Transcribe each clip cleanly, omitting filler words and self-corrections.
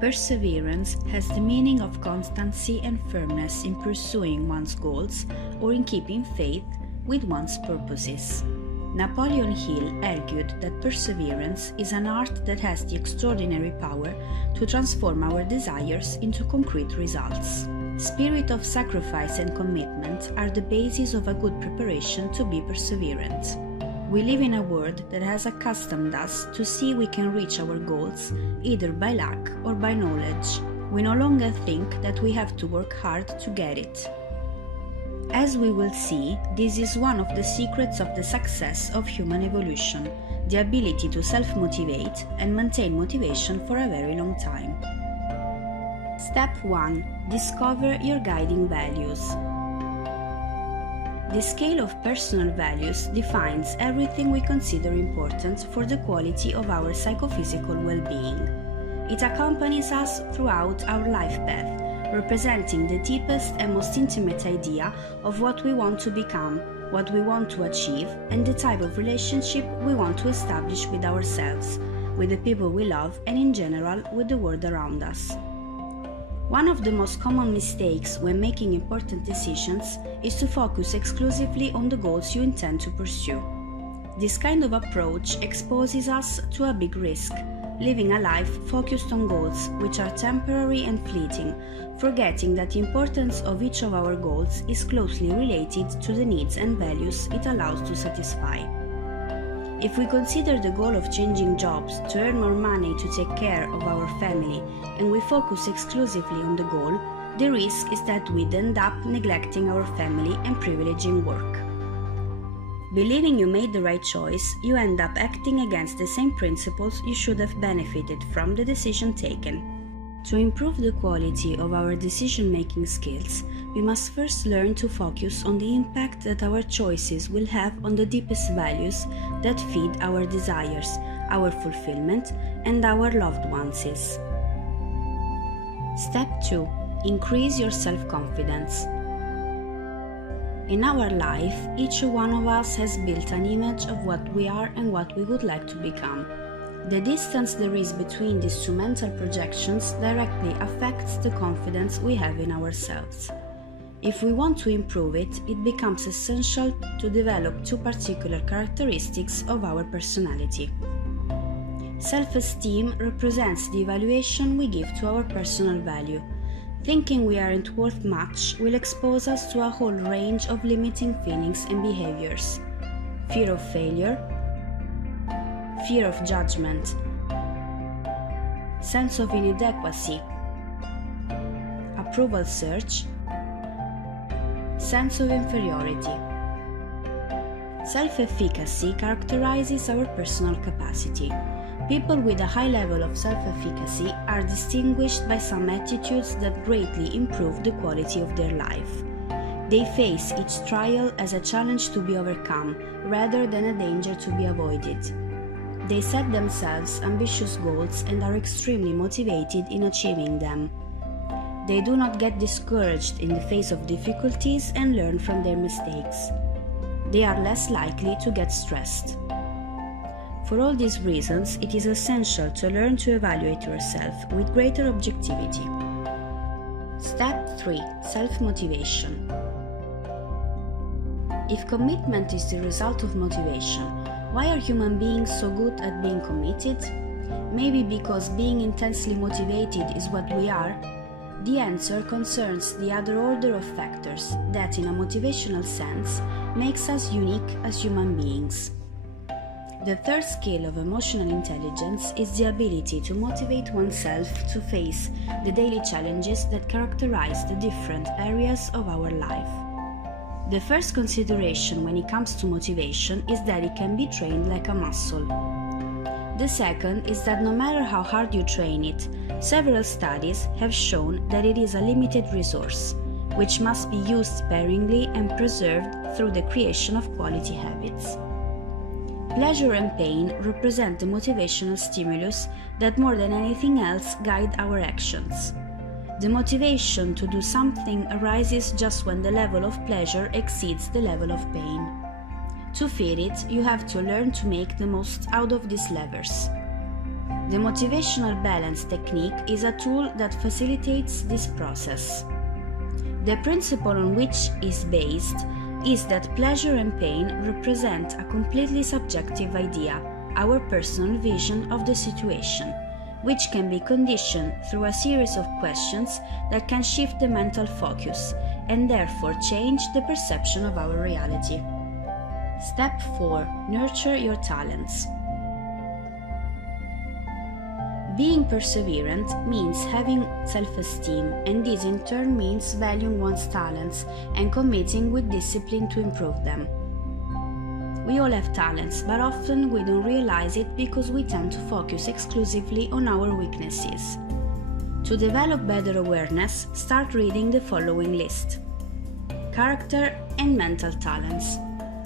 Perseverance has the meaning of constancy and firmness in pursuing one's goals or in keeping faith with one's purposes. Napoleon Hill argued that perseverance is an art that has the extraordinary power to transform our desires into concrete results. Spirit of sacrifice and commitment are the basis of a good preparation to be perseverant. We live in a world that has accustomed us to see we can reach our goals either by luck or by knowledge. We no longer think that we have to work hard to get it. As we will see, this is one of the secrets of the success of human evolution, the ability to self-motivate and maintain motivation for a very long time. Step 1. Discover your guiding values. The scale of personal values defines everything we consider important for the quality of our psychophysical well-being. It accompanies us throughout our life path, representing the deepest and most intimate idea of what we want to become, what we want to achieve, and the type of relationship we want to establish with ourselves, with the people we love, and in general with the world around us. One of the most common mistakes when making important decisions is to focus exclusively on the goals you intend to pursue. This kind of approach exposes us to a big risk, living a life focused on goals which are temporary and fleeting, forgetting that the importance of each of our goals is closely related to the needs and values it allows to satisfy. If we consider the goal of changing jobs to earn more money to take care of our family, and we focus exclusively on the goal, the risk is that we'd end up neglecting our family and privileging work. Believing you made the right choice, you end up acting against the same principles you should have benefited from the decision taken. To improve the quality of our decision-making skills, we must first learn to focus on the impact that our choices will have on the deepest values that feed our desires, our fulfillment, and our loved ones'. Step 2. Increase your self-confidence. In our life, each one of us has built an image of what we are and what we would like to become. The distance there is between these two mental projections directly affects the confidence we have in ourselves. If we want to improve it, it becomes essential to develop two particular characteristics of our personality. Self-esteem represents the evaluation we give to our personal value. Thinking we aren't worth much will expose us to a whole range of limiting feelings and behaviors. Fear of failure, fear of judgment, sense of inadequacy, approval search, sense of inferiority. Self-efficacy characterizes our personal capacity. People with a high level of self-efficacy are distinguished by some attitudes that greatly improve the quality of their life. They face each trial as a challenge to be overcome, rather than a danger to be avoided. They set themselves ambitious goals and are extremely motivated in achieving them. They do not get discouraged in the face of difficulties and learn from their mistakes. They are less likely to get stressed. For all these reasons, it is essential to learn to evaluate yourself with greater objectivity. Step 3. Self-motivation. If commitment is the result of motivation, why are human beings so good at being committed? Maybe because being intensely motivated is what we are? The answer concerns the other order of factors that, in a motivational sense, makes us unique as human beings. The third scale of emotional intelligence is the ability to motivate oneself to face the daily challenges that characterize the different areas of our life. The first consideration when it comes to motivation is that it can be trained like a muscle. The second is that no matter how hard you train it, several studies have shown that it is a limited resource, which must be used sparingly and preserved through the creation of quality habits. Pleasure and pain represent the motivational stimulus that more than anything else guide our actions. The motivation to do something arises just when the level of pleasure exceeds the level of pain. To feed it, you have to learn to make the most out of these levers. The motivational balance technique is a tool that facilitates this process. The principle on which it is based is that pleasure and pain represent a completely subjective idea, our personal vision of the situation, which can be conditioned through a series of questions that can shift the mental focus and therefore change the perception of our reality. Step 4. Nurture your talents. Being perseverant means having self-esteem, and this in turn means valuing one's talents and committing with discipline to improve them. We all have talents, but often we don't realize it because we tend to focus exclusively on our weaknesses. To develop better awareness, start reading the following list. Character and mental talents: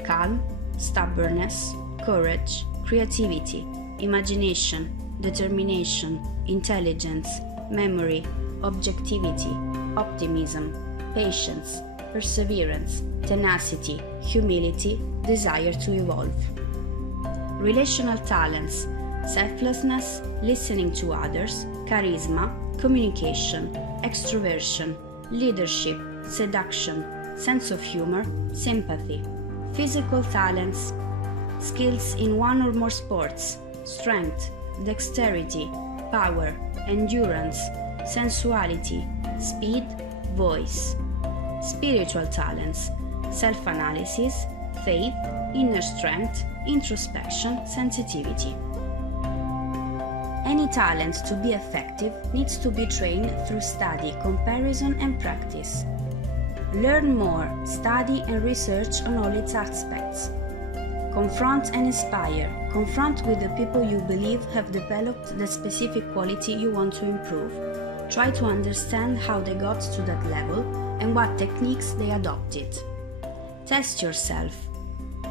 calm, stubbornness, courage, creativity, imagination, determination, intelligence, memory, objectivity, optimism, patience, perseverance, tenacity, humility, desire to evolve. Relational talents: selflessness, listening to others, charisma, communication, extroversion, leadership, seduction, sense of humor, sympathy. Physical talents: skills in one or more sports, strength, dexterity, power, endurance, sensuality, speed, voice. Spiritual talents: self-analysis, faith, inner strength, introspection, sensitivity. Any talent to be effective needs to be trained through study, comparison, and practice. Learn more, study and research on all its aspects. Confront and inspire. Confront with the people you believe have developed the specific quality you want to improve. Try to understand how they got to that level and what techniques they adopted. Test yourself.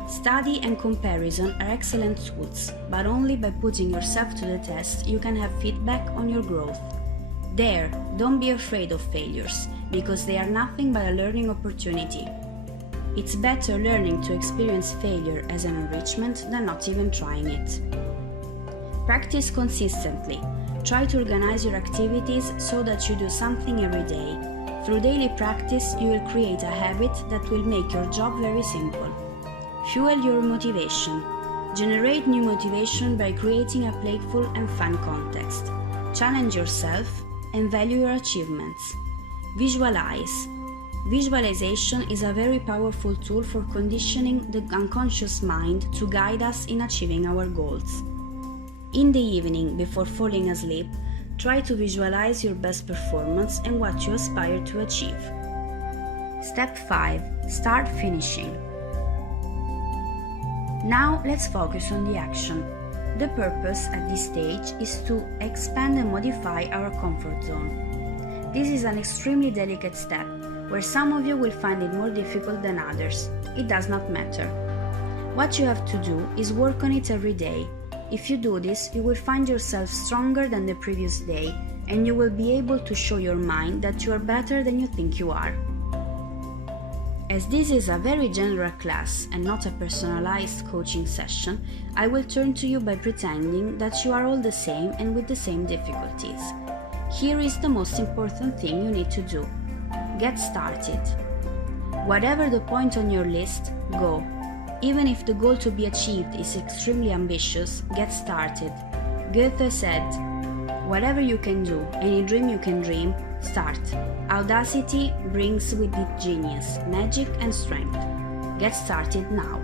Study and comparison are excellent tools, but only by putting yourself to the test you can have feedback on your growth. Dare, don't be afraid of failures, because they are nothing but a learning opportunity. It's better learning to experience failure as an enrichment than not even trying it. Practice consistently. Try to organize your activities so that you do something every day. Through daily practice, you will create a habit that will make your job very simple. Fuel your motivation. Generate new motivation by creating a playful and fun context. Challenge yourself and value your achievements. Visualize. Visualization is a very powerful tool for conditioning the unconscious mind to guide us in achieving our goals. In the evening, before falling asleep, try to visualize your best performance and what you aspire to achieve. Step 5. Start finishing. Now let's focus on the action. The purpose at this stage is to expand and modify our comfort zone. This is an extremely delicate step, where some of you will find it more difficult than others. It does not matter. What you have to do is work on it every day. If you do this, you will find yourself stronger than the previous day, and you will be able to show your mind that you are better than you think you are. As this is a very general class and not a personalized coaching session, I will turn to you by pretending that you are all the same and with the same difficulties. Here is the most important thing you need to do. Get started. Whatever the point on your list, go. Even if the goal to be achieved is extremely ambitious, get started. Goethe said, "Whatever you can do, any dream you can dream, start." Audacity brings with it genius, magic and strength. Get started now.